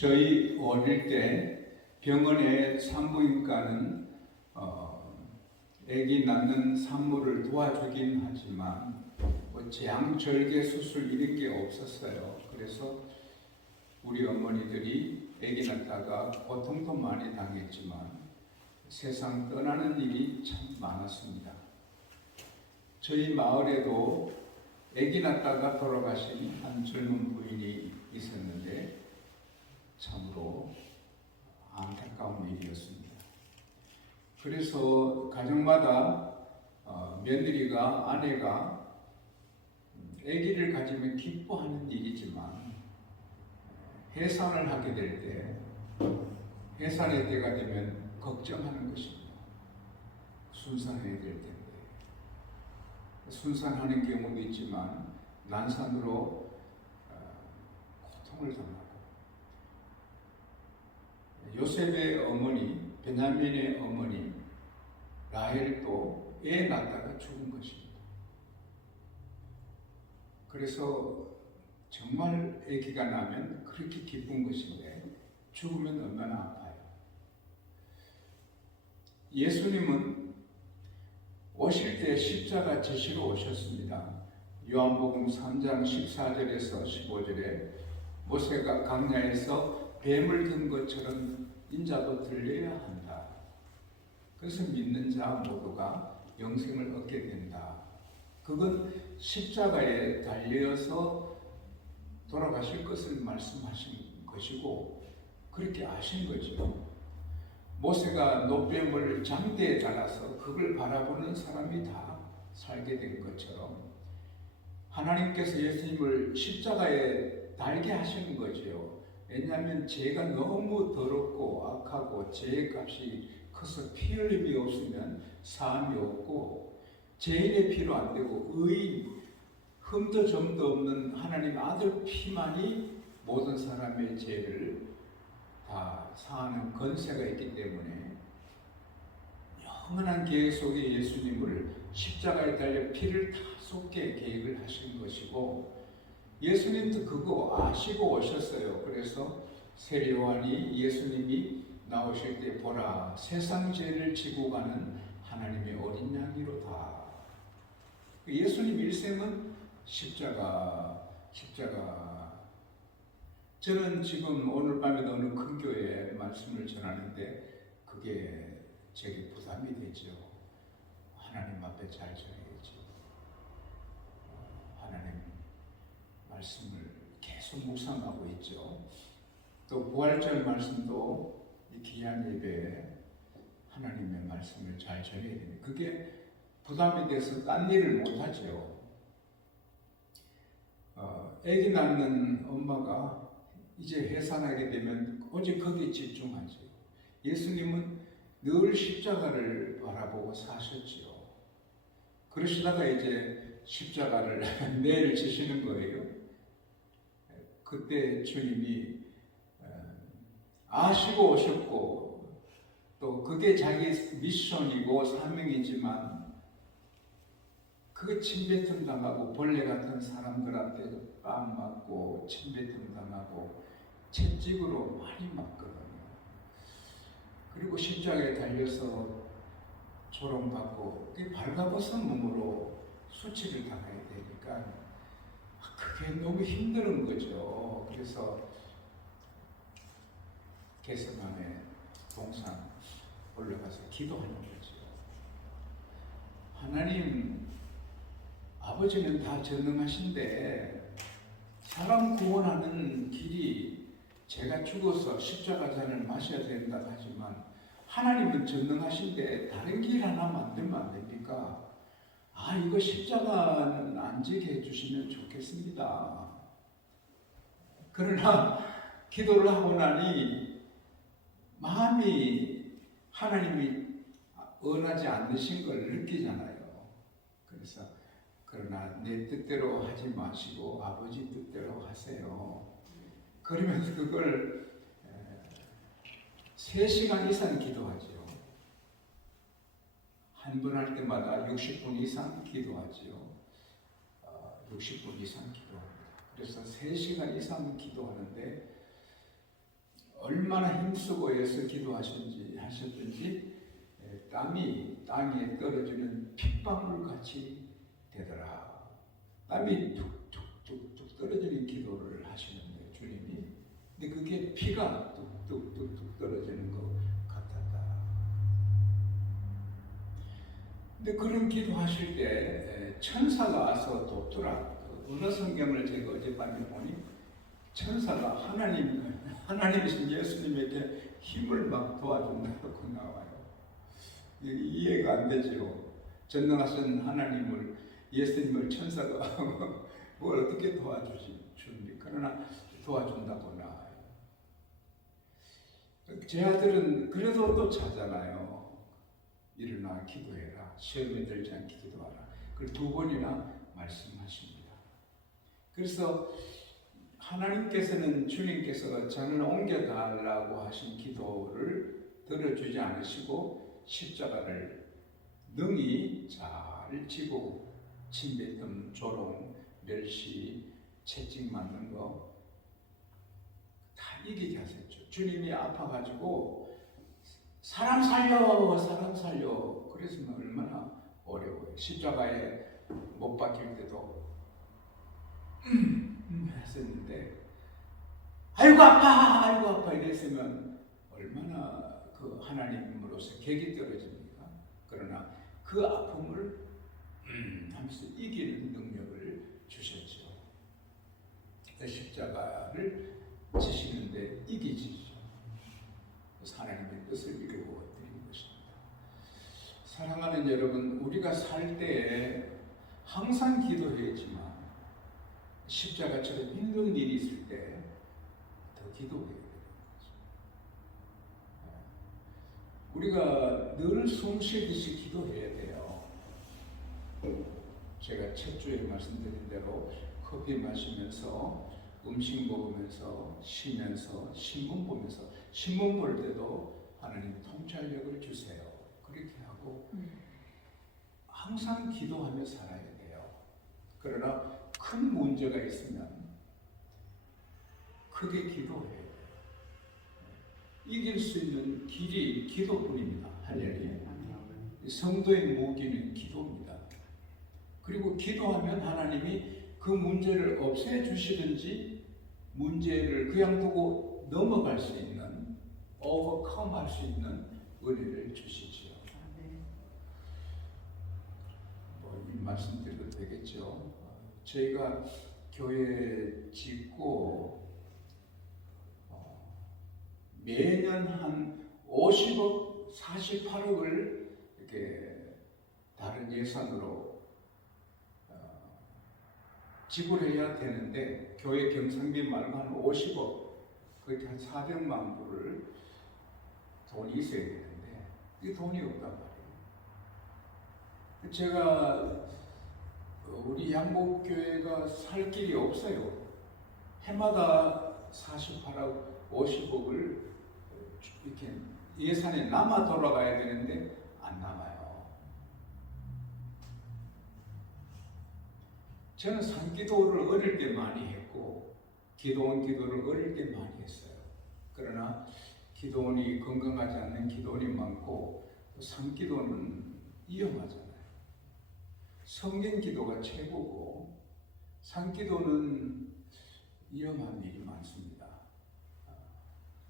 저희 어릴 때 병원의 산부인과는 아기 낳는 산모를 도와주긴 하지만 제왕절개 수술 이런 게 없었어요. 그래서 우리 어머니들이 아기 낳다가 고통도 많이 당했지만 세상 떠나는 일이 참 많았습니다. 저희 마을에도 아기 낳다가 돌아가신 한 젊은 부인이 있었는데 참으로 안타까운 일이었습니다. 그래서 가정마다 며느리가 아내가 아기를 가지면 기뻐하는 일이지만 해산을 하게 될 때 해산의 때가 되면 걱정하는 것입니다. 순산해야 될 텐데 순산하는 경우도 있지만 난산으로 고통을 당하고 요셉의 어머니 베냐민의 어머니 라헬도 애 낳다가 죽은 것입니다. 그래서 정말 아기가 나면 그렇게 기쁜 것인데 죽으면 얼마나 아파요. 예수님은 오실 때 십자가 지시러 오셨습니다. 요한복음 3장 14절에서 15절에 모세가 광야에서 뱀을 든 것처럼 인자도 들려야 한다. 그래서 믿는 자 모두가 영생을 얻게 된다. 그건 십자가에 달려서 돌아가실 것을 말씀하신 것이고 그렇게 아신 거죠. 모세가 노뱀을 장대에 달아서 그걸 바라보는 사람이 다 살게 된 것처럼 하나님께서 예수님을 십자가에 달게 하시는 거죠. 왜냐하면 죄가 너무 더럽고 악하고 죄의 값이 커서 피 흘림이 없으면 사함이 없고 죄인의 피로 안 되고 의인 흠도 점도 없는 하나님 아들 피만이 모든 사람의 죄를 다 사하는 권세가 있기 때문에 영원한 계획 속에 예수님을 십자가에 달려 피를 다 쏟게 계획을 하신 것이고 예수님도 그거 아시고 오셨어요. 그래서 세례 요한이 예수님이 나오실 때 보라 세상 죄를 지고 가는 하나님의 어린 양이로다. 예수님 일생은 십자가 저는 지금 오늘 밤에도 어느 큰 교회에 말씀을 전하는데 그게 제게 부담이 되죠. 하나님 앞에 잘 전해야죠. 하나님 말씀을 계속 묵상하고 있죠. 또 부활절 말씀도 이 귀한 예배에 하나님의 말씀을 잘 전해야 됩니다. 그게 부담이 돼서 딴 일을 못하죠. 아기 낳는 엄마가 이제 해산하게 되면 오직 거기에 집중하죠. 예수님은 늘 십자가를 바라보고 사셨지요. 그러시다가 이제 십자가를 매일 지시는 거예요. 그때 주님이 아시고 오셨고 또 그게 자기 미션이고 사명이지만 그 침뱉음 당하고 벌레 같은 사람들한테 뺨 맞고 침뱉음 당하고 채찍으로 많이 맞거든요. 그리고 십자가에 달려서 조롱받고 발가벗은 몸으로 수치를 당해야 되니까 그게 너무 힘든 거죠. 그래서 겟세마네 동산 올라가서 기도하는 거죠. 하나님 아버지는 다 전능하신데 사람 구원하는 길이 제가 죽어서 십자가 잔을 마셔야 된다 하지만 하나님은 전능하신데 다른 길 하나 만들면 안 됩니까? 이거 십자가는 안 지게 해주시면 좋겠습니다. 그러나 기도를 하고 나니 마음이 하나님이 원하지 않으신 걸 느끼잖아요. 그래서 그러나 내 뜻대로 하지 마시고 아버지 뜻대로 하세요. 그러면서 그걸 3시간 이상 기도하죠. 한 번 할 때마다 60분 이상 기도하죠. 60분 이상 기도합니다. 그래서 3시간 이상 기도하는데 얼마나 힘쓰고 애써 하셨든지 땀이 땅에 떨어지는 핏방울 같이 되더라. 땀이 툭툭툭툭 떨어지는 기도를 하시는 거예요, 주님이. 근데 그게 피가 뚝뚝뚝뚝 떨어지는 것 같았다. 근데 그런 기도하실 때 천사가 와서 돕더라. 어느 성경을 제가 어젯밤에 보니 천사가 하나님이신 예수님에게 힘을 막 도와준다고 나와요. 이해가 안 되죠. 전능하신 하나님을, 예수님을 천사가 뭘 어떻게 도와주십니까? 그러나 도와준다고 나와요. 제 아들은 그래도 또 자잖아요. 일어나 기도해라. 시험에 들지 않게 기도하라. 그걸 2번이나 말씀하십니다. 그래서 하나님께서는, 주님께서 저는 옮겨달라고 하신 기도를 들어주지 않으시고 십자가를 능히 잘 지고 침뱉음, 조롱, 멸시, 채찍 맞는 거 다 이기게 하셨죠. 주님이 아파가지고 사람 살려 그랬으면 얼마나 어려워요. 십자가에 못 박힐 때도 했었는데 아이고 아파 이랬으면 얼마나 그 하나님으로서 객이 떨어집니까? 그러나 그 아픔을 하면서 이기는 능력을 주셨죠. 십자가를 지시는데 이기지죠. 하나님의 뜻을 이루어 드린 것입니다. 사랑하는 여러분, 우리가 살 때에 항상 기도해야지만 십자가처럼 힘든 일이 있을 때 더 기도해야 되는 거죠. 우리가 늘 숨 쉬듯이 기도해야 돼요. 제가 첫 주에 말씀드린 대로 커피 마시면서, 음식 먹으면서, 쉬면서, 신문 보면서, 신문 볼 때도 하나님 통찰력을 주세요. 그렇게 하고 항상 기도하며 살아야 돼요. 그러나 큰 문제가 있으면 크게 기도해야 돼요. 이길 수 있는 길이 기도뿐입니다. 할렐루야. 성도의 무기는 기도입니다. 그리고 기도하면 하나님이 그 문제를 없애주시든지 문제를 그냥 두고 넘어갈 수 있는, 오버컴 할 수 있는 은혜를 주시지요. 이 말씀드려도 되겠죠. 저희가 교회 짓고 매년 한 50억, 48억을 이렇게 다른 예산으로 지불해야 되는데, 교회 경성비 말고 한 50억, 그렇게 한 400만 불을 돈이 있어야 되는데 이 돈이 없단 말이에요. 제가 우리 양복교회가 살 길이 없어요. 해마다 48억, 50억을 이렇게 예산에 남아 돌아가야 되는데 안 남아요. 저는 산기도를 어릴 때 많이 했고 기도원 기도를 어릴 때 많이 했어요. 그러나 기도원이 건강하지 않는 기도원이 많고 산기도는 위험하잖아요. 성경 기도가 최고고 산기도는 위험한 일이 많습니다.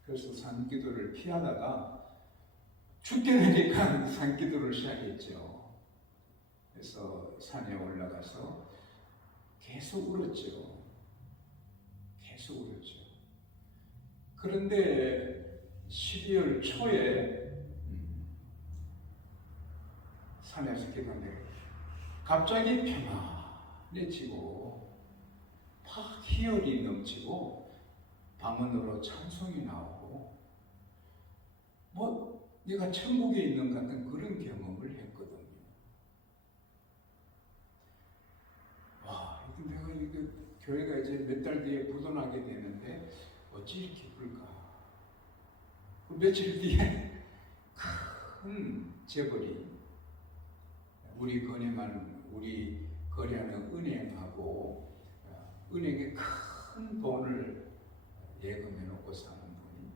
그래서 산기도를 피하다가 죽게 되니까 산기도를 시작했죠. 그래서 산에 올라가서 계속 울었죠. 그런데 12월 초에 산에서 기도하는데 갑자기 평안해지고 막 희열이 넘치고 방언으로 찬송이 나오고 뭐 내가 천국에 있는 같은 그런 경험을 했거든요. 와, 내가 이게 교회가 이제 몇 달 뒤에 부도나게 되는데 어찌 이렇게 기쁠까? 그 며칠 뒤에 큰 재벌이 우리 거래하는 은행하고 은행에 큰 돈을 예금해 놓고 사는 분이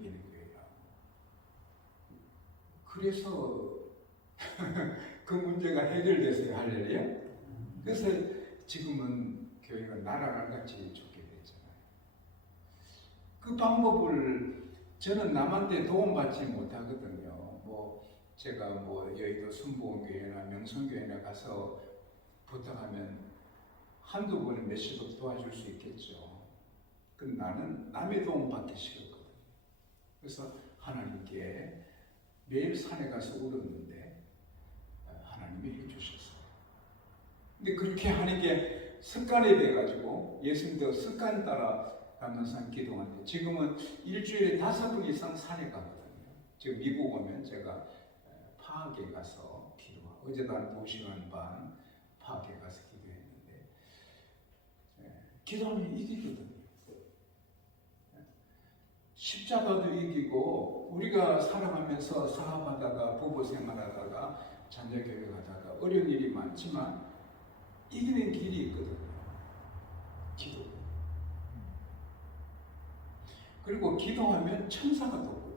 이기는 교회라고. 그래서 그 문제가 해결됐어요. 할렐루야. 그래서 지금은 교회가 나라랑 같이 좋게 됐잖아요. 그 방법을 저는 남한테 도움받지 못하거든요. 제가 여의도 순복음교회나 명성교회나 가서 부탁하면 한두 번에 몇십억 도와줄 수 있겠죠. 근데 나는 남의 도움 받기 싫었거든요. 그래서 하나님께 매일 산에 가서 울었는데 하나님이 해주셨어요. 근데 그렇게 하는 게 습관이 돼가지고 예수님도 습관 따라 감남산 기도하는데 지금은 일주일에 5번 이상 산에 가거든요. 지금 미국 오면 제가 파하게 가서 기도하고 어제도 한 2시간 반 파하게 가서 기도했는데 기도하면 이기거든요. 십자가도 이기고 우리가 살아가면서 사업하다가 부부 생활하다가 자녀교육 하다가 어려운 일이 많지만 이기는 길이 있거든요. 기도. 그리고 기도하면 천사가 돕거든요.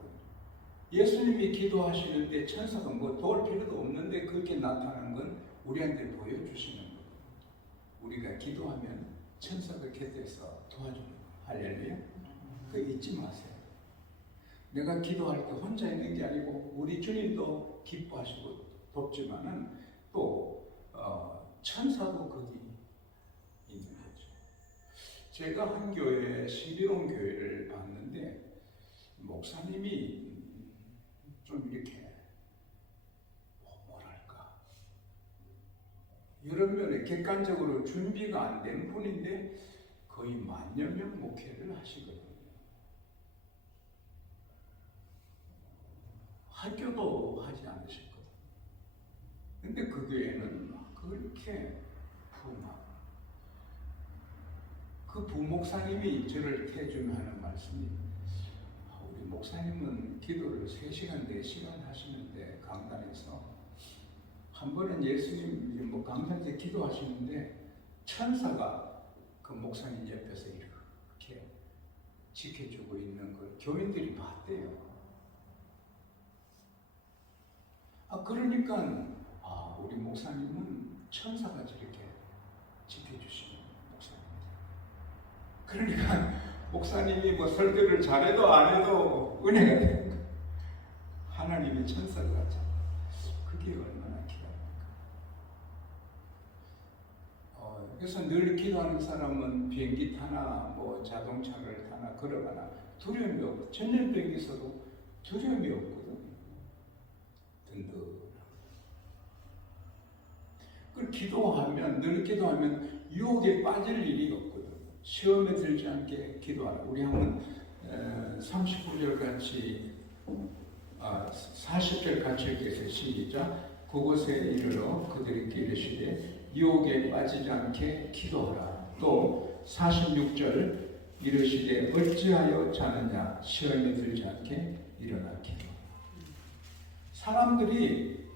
예수님이 기도하시는데 천사가 도울 필요도 없는데 그렇게 나타나는 건 우리한테 보여주시는 거예요. 우리가 기도하면 천사가 곁에서 도와주는 거예요. 할렐루야. 그거 잊지 마세요. 내가 기도할 때 혼자 있는 게 아니고 우리 주님도 기뻐하시고 돕지만은 또 천사도 거기 있는 거죠. 제가 한 교회 신비로운 교회를 봤는데 목사님이 좀 이렇게 뭐랄까 여러 면에 객관적으로 준비가 안 된 분인데 거의 10,000여 명 목회를 하시거든요. 학교도 하지 않으셨거든요. 근데 그 교회는 그렇게 풍하고 그 부목사님이 저를 해주면 말씀이 우리 목사님은 기도를 3시간, 4시간 하시는데 강단에서 한 번은 예수님 강단 때 기도하시는데 천사가 그 목사님 옆에서 이렇게 지켜주고 있는 걸 교인들이 봤대요. 그러니까 우리 목사님은 천사가 저렇게 지켜주시는 목사님이다. 그러니까 목사님이 설교를 잘해도 안 해도 은혜가 되는 거예요. 하나님이 천사가 같잖아요. 그게 얼마나 귀합니까? 그래서 늘 기도하는 사람은 비행기 타나 자동차를 타나 걸어가나 두려움이 없고 전염병이 있어도 두려움이 없거든요. 든든하고. 그 기도하면 늘 기도하면 유혹에 빠질 일이 없거든요. 시험에 들지 않게 기도하라. 우리 한번 39절 같이 40절 같이 읽겠어요. 시작. 그곳에 이르러 그들에게 이르시되 유혹에 빠지지 않게 기도하라. 또 46절 이르시되 어찌하여 자느냐 시험에 들지 않게 일어나 기도하라. 사람들이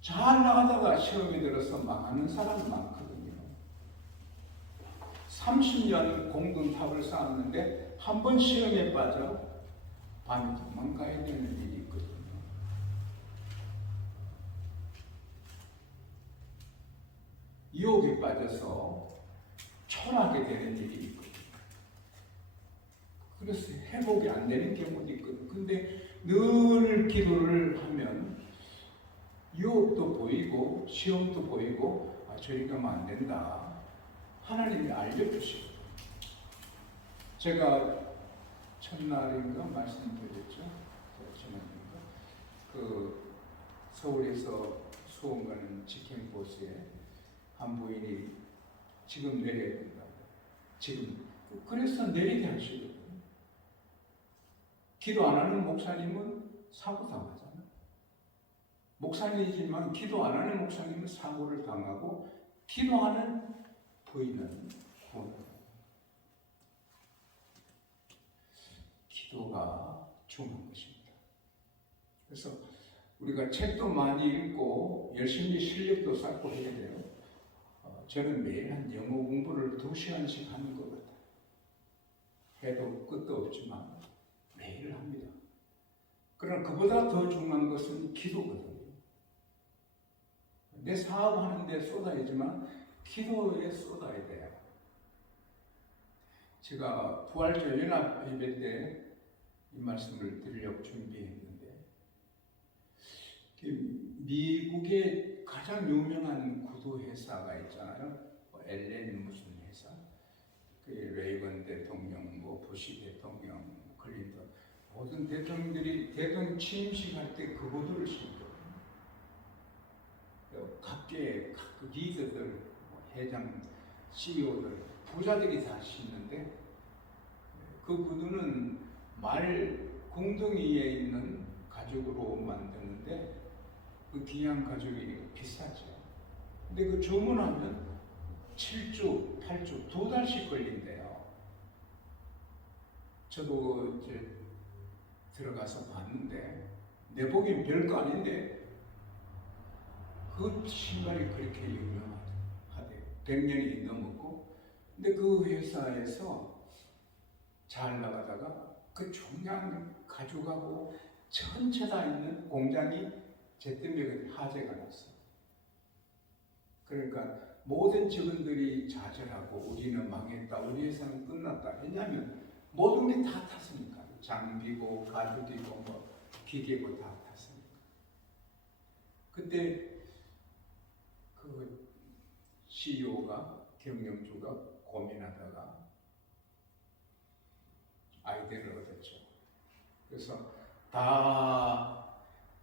잘 나가다가 시험에 들어서 망하는 사람이 많거든요. 30년 공동탑을 쌓았는데 한 번 시험에 빠져 밤에 도망가야 되는 일이 있거든요. 유혹에 빠져서 초라하게 되는 일이 있거든요. 그래서 회복이 안 되는 경우도 있거든요. 근데 늘 기도를 하면 유혹도 보이고 시험도 보이고 저리 가면 안 된다. 하나님이 알려주시거든요. 제가 첫날인가 말씀드렸죠. 그 서울에서 수원 가는 직행버스에 한 부인이 지금 내려야 된다고. 지금 그래서 내리게 하시거든요. 기도 안 하는 목사님은 사고 당하잖아요. 목사님이지만 기도 안 하는 목사님은 사고를 당하고 기도하는 부인은 구원을. 기도가 중요한 것입니다. 그래서 우리가 책도 많이 읽고 열심히 실력도 쌓고 해야 돼요. 저는 매일 한 영어 공부를 2시간씩 하는 것 같아요. 해도 끝도 없지만 매일 합니다. 그러나 그보다 더 중요한 것은 기도거든요. 내 사업하는 데 쏟아야지만 기도에 쏟아야 돼요. 제가 부활절 연합 예배 때 이 말씀을 드리려고 준비했는데, 미국의 가장 유명한 구두 회사가 있잖아요. LN 무슨 회사, 그 레이건 대통령, 부시 대통령, 클린턴 모든 대통령들이 대통령 취임식 할 때 그 구두를 신거든요. 각계의 각 리더들, 회장, CEO들, 부자들이 다 신는데, 그 구두는 말 궁둥이에 있는 가죽으로 만드는데 그 귀한 가죽이 비싸죠. 근데 그 주문하면 7주, 8주, 2달씩 걸린대요. 저도 이제 들어가서 봤는데 내 보기엔 별거 아닌데 그 신발이 그렇게 유명하대요. 100년이 넘었고. 근데 그 회사에서 잘 나가다가 그 중요한 가죽하고 전체 다 있는 공장이 제 때문에 화재가 났어요. 그러니까 모든 직원들이 좌절하고 우리는 망했다, 우리 회사는 끝났다. 왜냐하면 모든 게 다 탔으니까. 장비고 가죽이고 기계고 다 탔으니까. 그때 그 CEO가, 경영주가 고민하다가 아이디어를 얻었죠. 그래서 다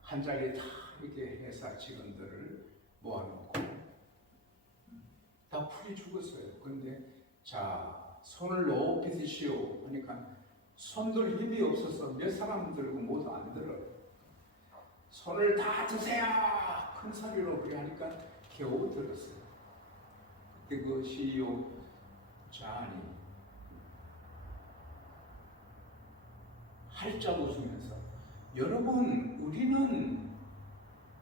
한 자리에 다 이렇게 회사 직원들을 모아놓고 다 풀이 죽었어요. 그런데 자, 손을 높이 드시오 하니까 손들 힘이 없어서 몇 사람 들고 모두 안 들어요. 손을 다 드세요! 큰 소리로 그래 하니까 겨우 들었어요. 그때 그 CEO 잔이 활짝 웃으면서, 여러분, 우리는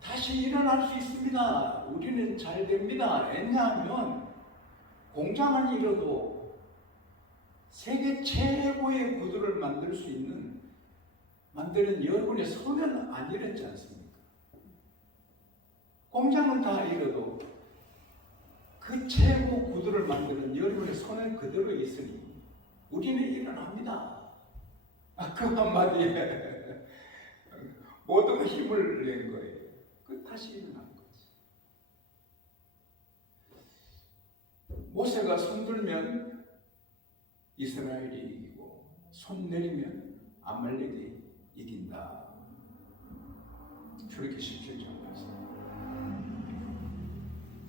다시 일어날 수 있습니다. 우리는 잘 됩니다. 왜냐하면 공장은 잃어도 세계 최고의 구두를 만들 수 있는, 만드는 여러분의 손은 안 잃었지 않습니까? 공장은 다 잃어도 그 최고 구두를 만드는 여러분의 손은 그대로 있으니 우리는 일어납니다. 그 한마디에 모든 힘을 낸 거예요. 그 다시 일어난 거지. 모세가 손 들면 이스라엘이 이기고 손 내리면 아말렉이 이긴다. 출애굽기 17장 말씀.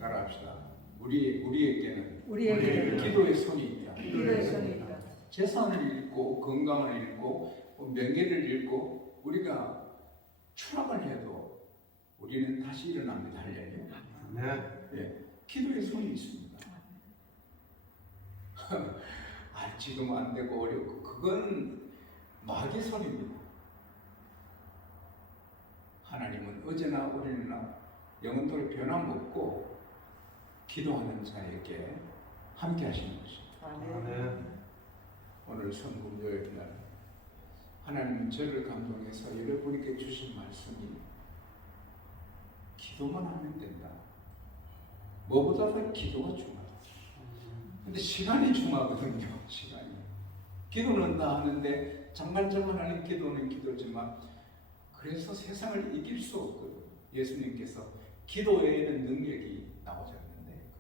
따라합시다. 우리에게는 기도의 손이 있다. 기도의 손이 있다. 재산을 잃고 건강을 잃고 명예를 잃고 우리가 추락을 해도 우리는 다시 일어납니다. 할렐루야. 네. 기도의 손이 있습니다. 지금 안 되고 어렵고 그건 마귀의 손입니다. 하나님은 어제나 오늘이나 영원토록 변함없고 기도하는 자에게 함께 하시는 것입니다. 오늘 성금요일 날 하나님 저를 감동해서 여러분에게 주신 말씀이 기도만 하면 된다. 뭐보다도 기도가 중요하다. 근데 시간이 중요하거든요. 시간이. 기도는 다 하는데 장만장만하는 기도는 기도지만 그래서 세상을 이길 수 없거든요. 예수님께서 기도 외에는 능력이 나오지 않는데.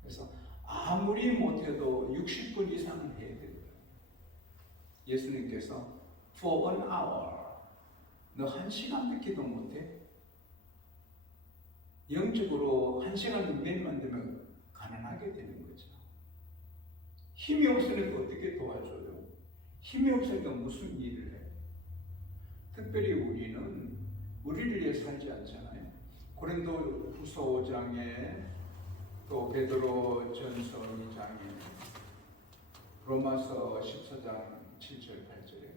그래서 아무리 못해도 60분 이상은 해야 돼요. 예수님께서 for an hour, 너 1시간도 기도 못해? 영적으로 1시간 몇만 되면 가난하게 되는 거죠. 힘이 없으니까 어떻게 도와줘요? 힘이 없으니까 무슨 일을 해? 특별히 우리는 우리를 위해 살지 않잖아요. 고린도후서 5장에 또 베드로 전서 2장에 로마서 14장 7절 8절에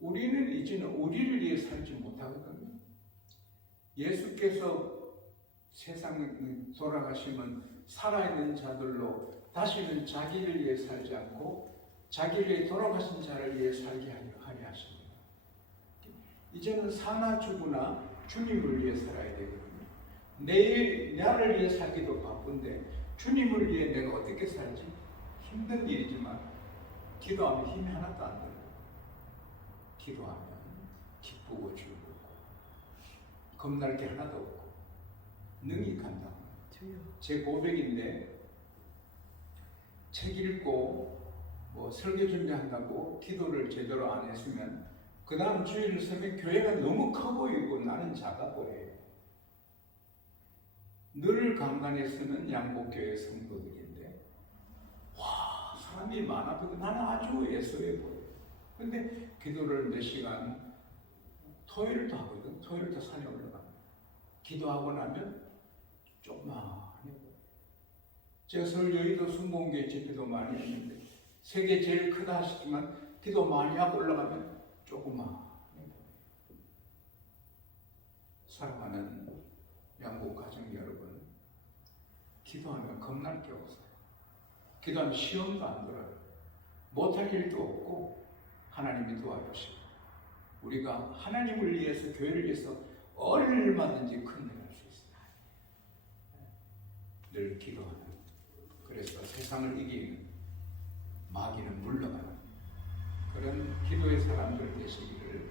우리는 이제는 우리를 위해 살지 못하거든요. 예수께서 세상에 돌아가시면 살아있는 자들로 다시는 자기를 위해 살지 않고 자기를 위해 돌아가신 자를 위해 살게 하려 하십니다. 이제는 사나 죽으나 주님을 위해 살아야 되거든요. 내일 나를 위해 살기도 바쁜데 주님을 위해 내가 어떻게 살지? 힘든 일이지만 기도하면 힘이 하나도 안 들어요. 기도하면 기쁘고 즐겁고 겁날 게 하나도 없고 능히 간다. 제 고백인데 책 읽고 뭐 설교 준비한다고 기도를 제대로 안 했으면 그 다음 주일을 서면 교회가 너무 커 보이고 나는 작아 보여요. 늘 강단에 서는 양복교회 성도들인데 와 사람이 많아 보이고 나는 아주 예소해 보여요. 근데 기도를 몇 시간 토요일도 하거든. 토요일도 산에 올라가면 기도하고 나면 조그만해. 제가 서울 여의도 순복음교회 집회도 많이 했는데 세계 제일 크다 하시지만 기도 많이 하고 올라가면 조그만해. 사랑하는 양복 가정 여러분, 기도하면 겁날 게 없어요. 기도하면 시험도 안 들어요. 못할 일도 없고 하나님이 도와주시고 우리가 하나님을 위해서 교회를 위해서 얼마든지 큰 일 할 수 있어요. 늘 기도하는, 그래서 세상을 이기는 마귀는 물러가는 그런 기도의 사람들 되시기를